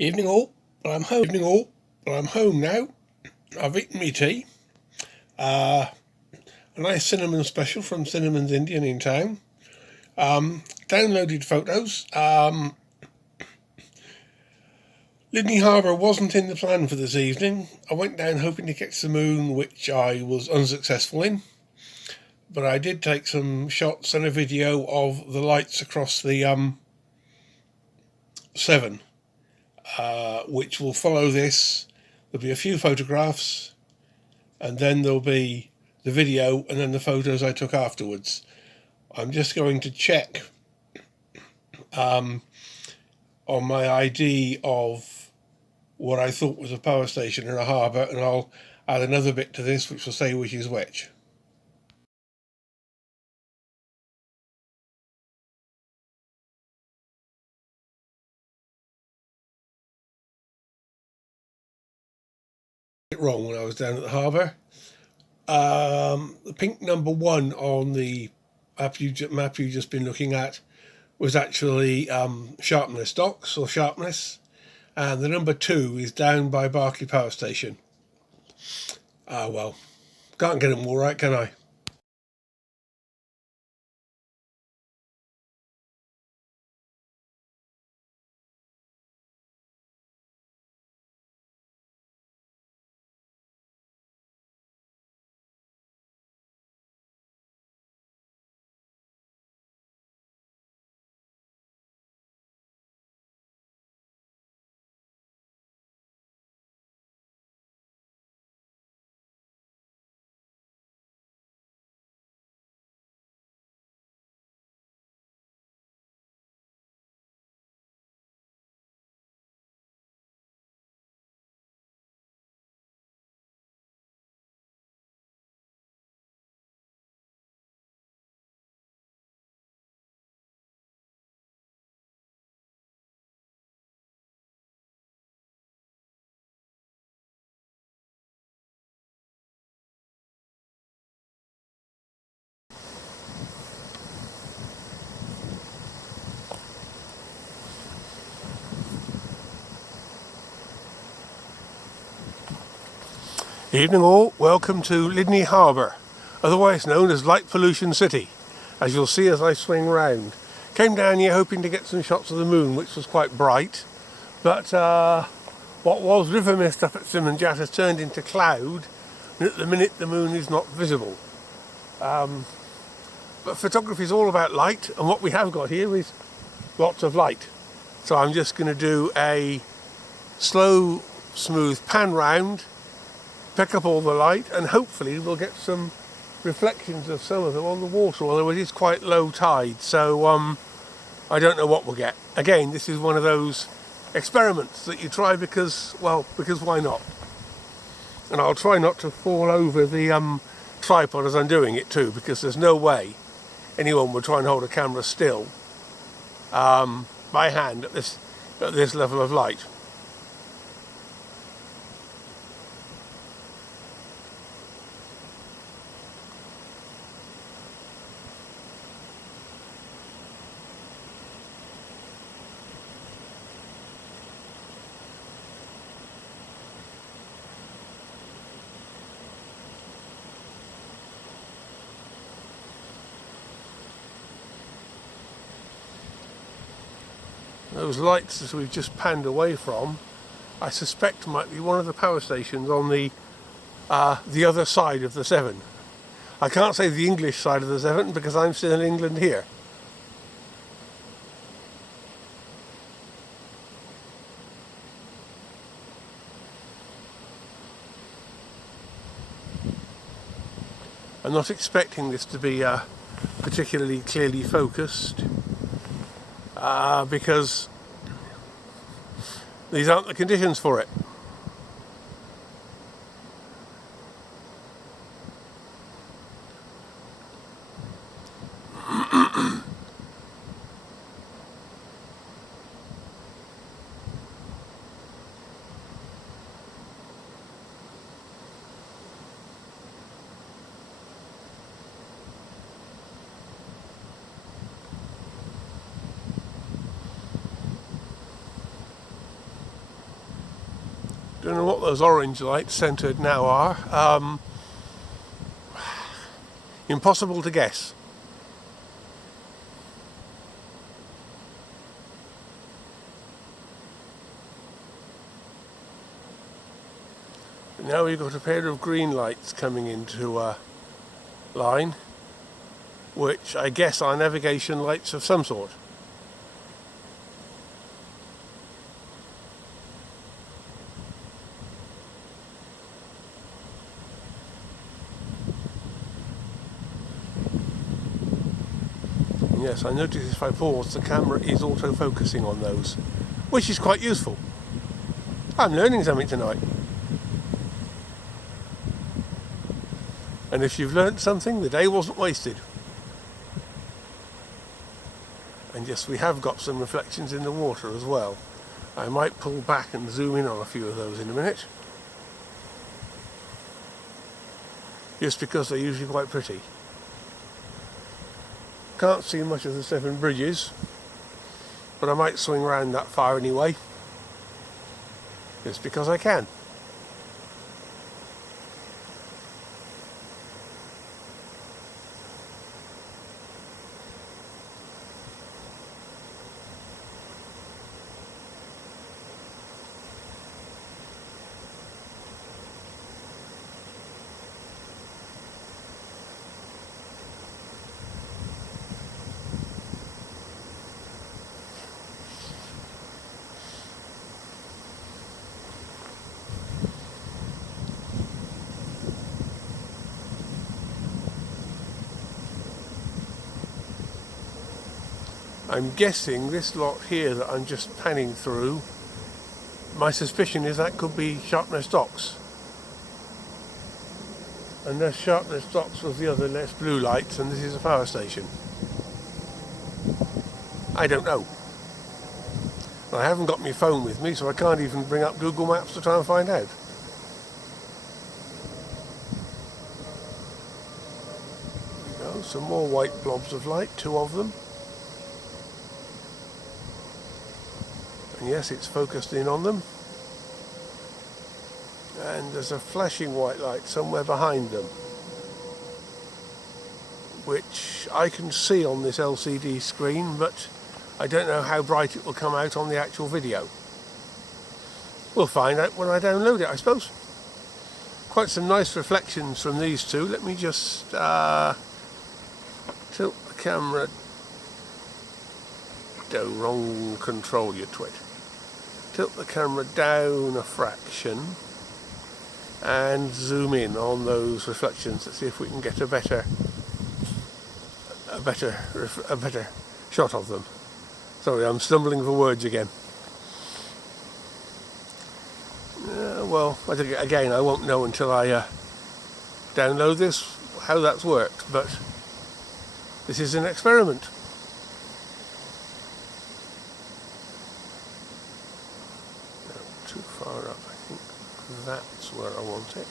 Evening all, I'm home now. I've eaten me tea. A nice cinnamon special from Cinnamon's Indian in town. Downloaded photos. Lydney Harbour wasn't in the plan for this evening. I went down hoping to catch the moon, which I was unsuccessful in. But I did take some shots and a video of the lights across the Severn, which will follow this. There'll be a few photographs, and then there'll be the video, and then the photos I took afterwards. I'm just going to check on my ID of what I thought was a power station in a harbour, and I'll add another bit to this which will say which is which. Wrong when I was down at the harbour. The pink number 1 on the map you've just been looking at was actually Sharpness docks, or Sharpness, and the number 2 is down by Berkely Power Station. Well, can't get them all right, can I? Evening all, welcome to Lydney Harbour, otherwise known as Light Pollution City, as you'll see as I swing round. Came down here hoping to get some shots of the moon, which was quite bright, but what was river mist up at Simonjat has turned into cloud, and at the minute the moon is not visible. But photography is all about light, and what we have got here is lots of light. So I'm just going to do a slow, smooth pan round, pick up all the light, and hopefully we'll get some reflections of some of them on the water, although it is quite low tide, so I don't know what we'll get. Again, this is one of those experiments that you try because why not? And I'll try not to fall over the tripod as I'm doing it too, because there's no way anyone would try and hold a camera still by hand at this level of light. Those lights that we've just panned away from, I suspect might be one of the power stations on the other side of the Severn. I can't say the English side of the Severn because I'm still in England here. I'm not expecting this to be particularly clearly focused because these aren't the conditions for it. Don't know what those orange lights centred now are. Impossible to guess. But now we've got a pair of green lights coming into line, which I guess are navigation lights of some sort. Yes, I notice if I pause, the camera is auto-focusing on those, which is quite useful. I'm learning something tonight. And if you've learnt something, the day wasn't wasted. And yes, we have got some reflections in the water as well. I might pull back and zoom in on a few of those in a minute. Just because they're usually quite pretty. Can't see much of the Seven Bridges, but I might swing round that far anyway, just because I can. I'm guessing this lot here that I'm just panning through, my suspicion is that could be Sharpness docks. Unless Sharpness docks was the other less blue lights and this is a power station. I don't know. I haven't got my phone with me, so I can't even bring up Google Maps to try and find out. There we go, some more white blobs of light, 2 of them. And yes, it's focused in on them. And there's a flashing white light somewhere behind them, which I can see on this LCD screen, but I don't know how bright it will come out on the actual video. We'll find out when I download it, I suppose. Quite some nice reflections from these two. Let me just tilt the camera. Wrong control, you twit. Tilt the camera down a fraction and zoom in on those reflections to see if we can get a better shot of them. Sorry, I'm stumbling for words again. Well, again, I won't know until I download this how that's worked, but this is an experiment. Too far up, I think that's where I want it.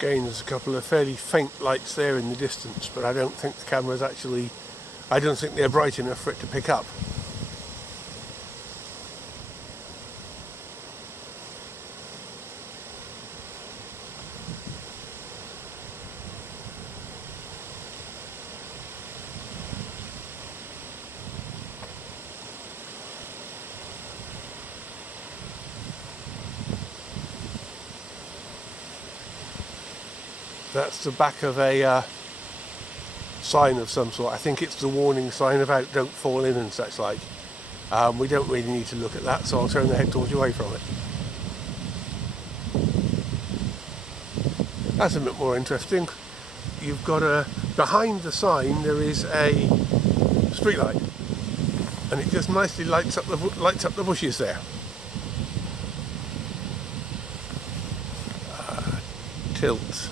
Again, there's a couple of fairly faint lights there in the distance, but I don't think the camera's actually, I don't think they're bright enough for it to pick up. That's the back of a sign of some sort. I think it's the warning sign about don't fall in and such like. We don't really need to look at that, so I'll turn the head torch away from it. That's a bit more interesting. You've got behind the sign there is a street light, and it just nicely lights up the bushes there. Tilt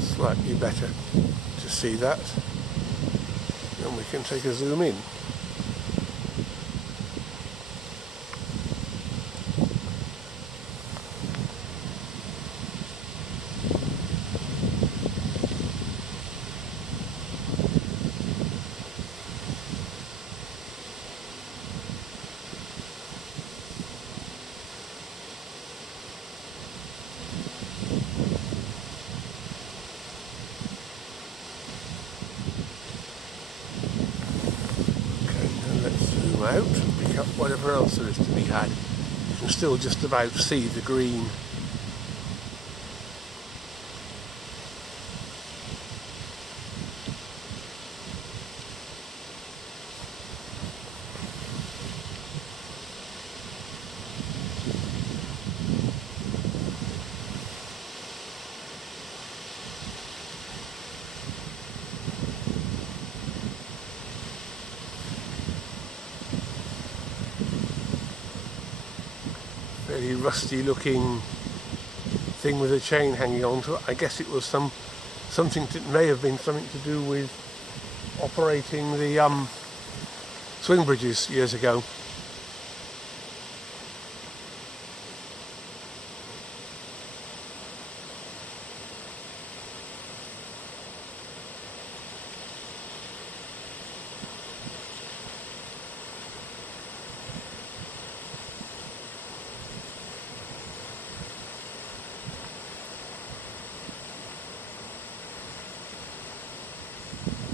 slightly better to see that, and we can take a zoom in. Out and pick up whatever else there is to be had. You can still just about see the green. Very rusty looking thing with a chain hanging onto it. I guess it was something that may have been something to do with operating the swing bridges years ago.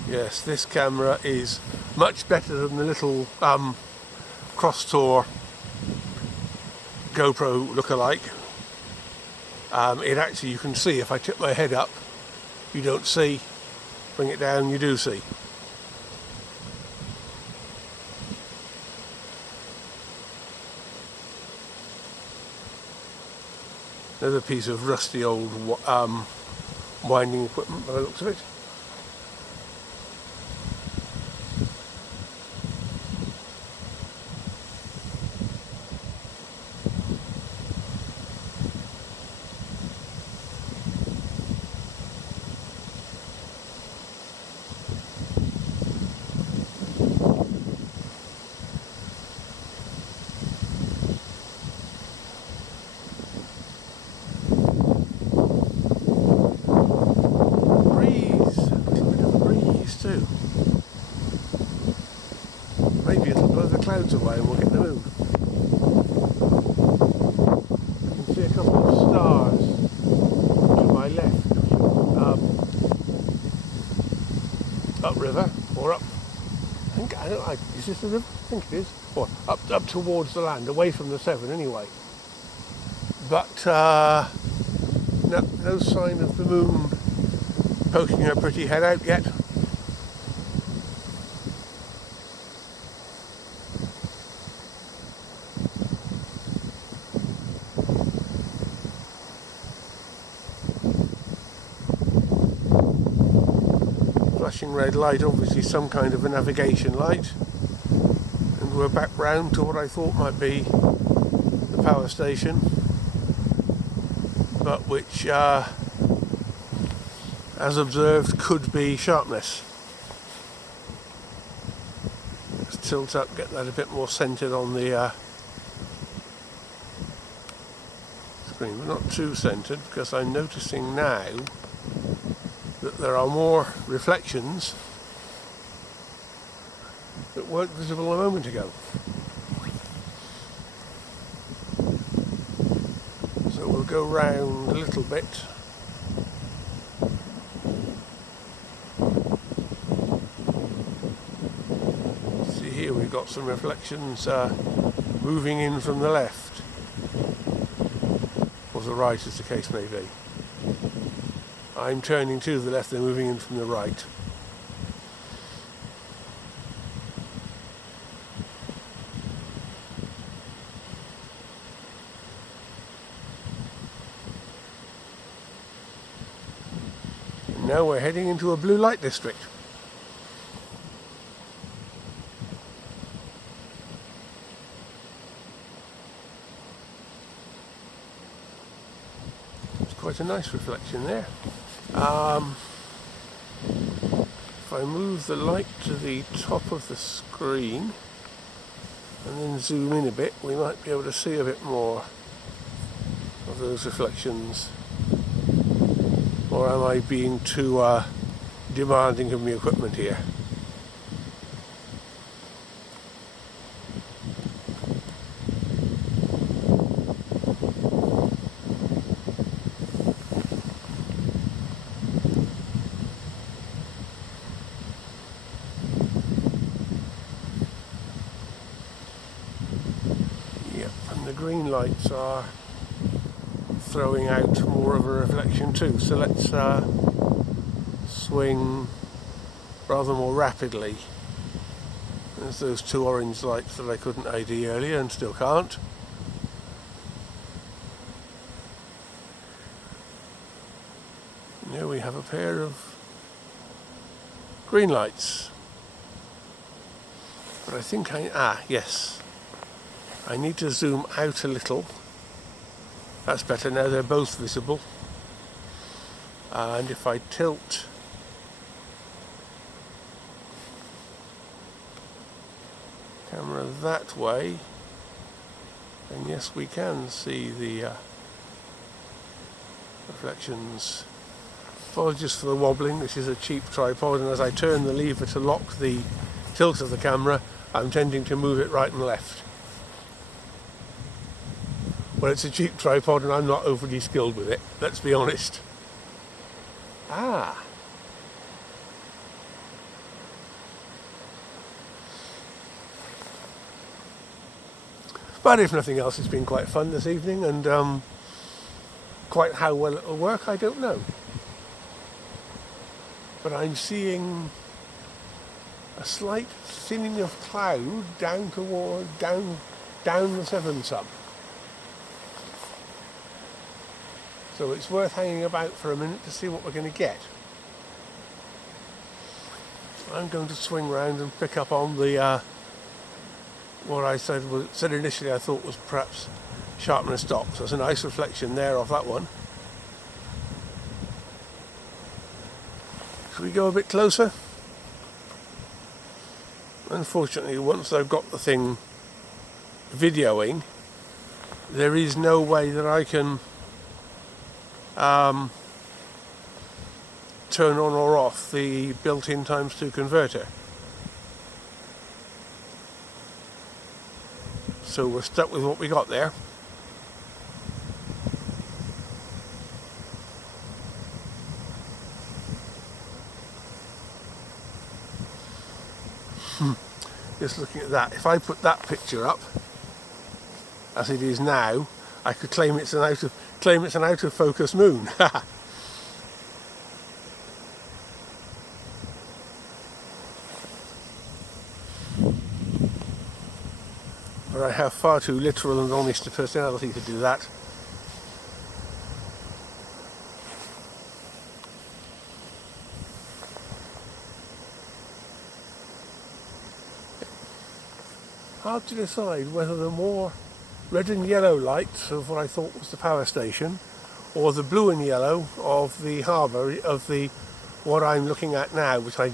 Yes, this camera is much better than the little cross-tour GoPro look-alike. It actually, you can see if I tip my head up, you don't see. Bring it down, you do see. Another piece of rusty old winding equipment by the looks of it. Maybe it'll blow the clouds away and we'll get the moon. You can see a couple of stars to my left, upriver, or up, is this the river? I think it is. Or up towards the land, away from the Severn anyway. But no sign of the moon poking her pretty head out yet. Flashing red light, obviously some kind of a navigation light, and we're back round to what I thought might be the power station, but which as observed could be Sharpness. Let's tilt up, get that a bit more centred on the screen, but not too centred, because I'm noticing now that there are more reflections that weren't visible a moment ago. So we'll go round a little bit. See here, we've got some reflections moving in from the left, or the right as the case may be. I'm turning to the left, they're moving in from the right. And now we're heading into a blue light district. Quite a nice reflection there. If I move the light to the top of the screen and then zoom in a bit, we might be able to see a bit more of those reflections. Or am I being too demanding of my equipment here? The green lights are throwing out more of a reflection too, so let's swing rather more rapidly. There's those two orange lights that I couldn't ID earlier and still can't. Here we have a pair of green lights, but I think yes, I need to zoom out a little. That's better now, they're both visible. And if I tilt camera that way, then yes, we can see the reflections. Apologies for the wobbling, this is a cheap tripod, and as I turn the lever to lock the tilt of the camera, I'm tending to move it right and left. Well, it's a cheap tripod and I'm not overly skilled with it, let's be honest. But if nothing else, it's been quite fun this evening, and quite how well it'll work, I don't know. But I'm seeing a slight thinning of cloud down toward down the 14Sep. So it's worth hanging about for a minute to see what we're going to get. I'm going to swing round and pick up on the what I said initially I thought was perhaps Sharpness stop. So there's a nice reflection there of that one. Should we go a bit closer? Unfortunately, once I've got the thing videoing, there is no way that I can turn on or off the built-in ×2 converter. So we're stuck with what we got there. Just looking at that, if I put that picture up as it is now, I could claim it's an out of focus moon. But I have far too literal and honest a personality to do that. Hard to decide whether the more red and yellow lights of what I thought was the power station, or the blue and yellow of the harbour, of the what I'm looking at now, which I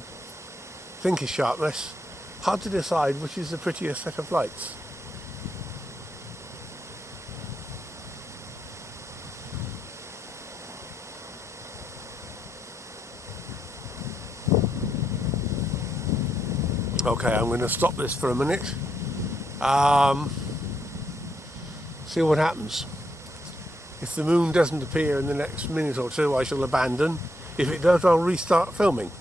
think is Sharpness. Hard to decide which is the prettiest set of lights. Okay, I'm going to stop this for a minute. See what happens. If the moon doesn't appear in the next minute or two, I shall abandon. If it does, I'll restart filming.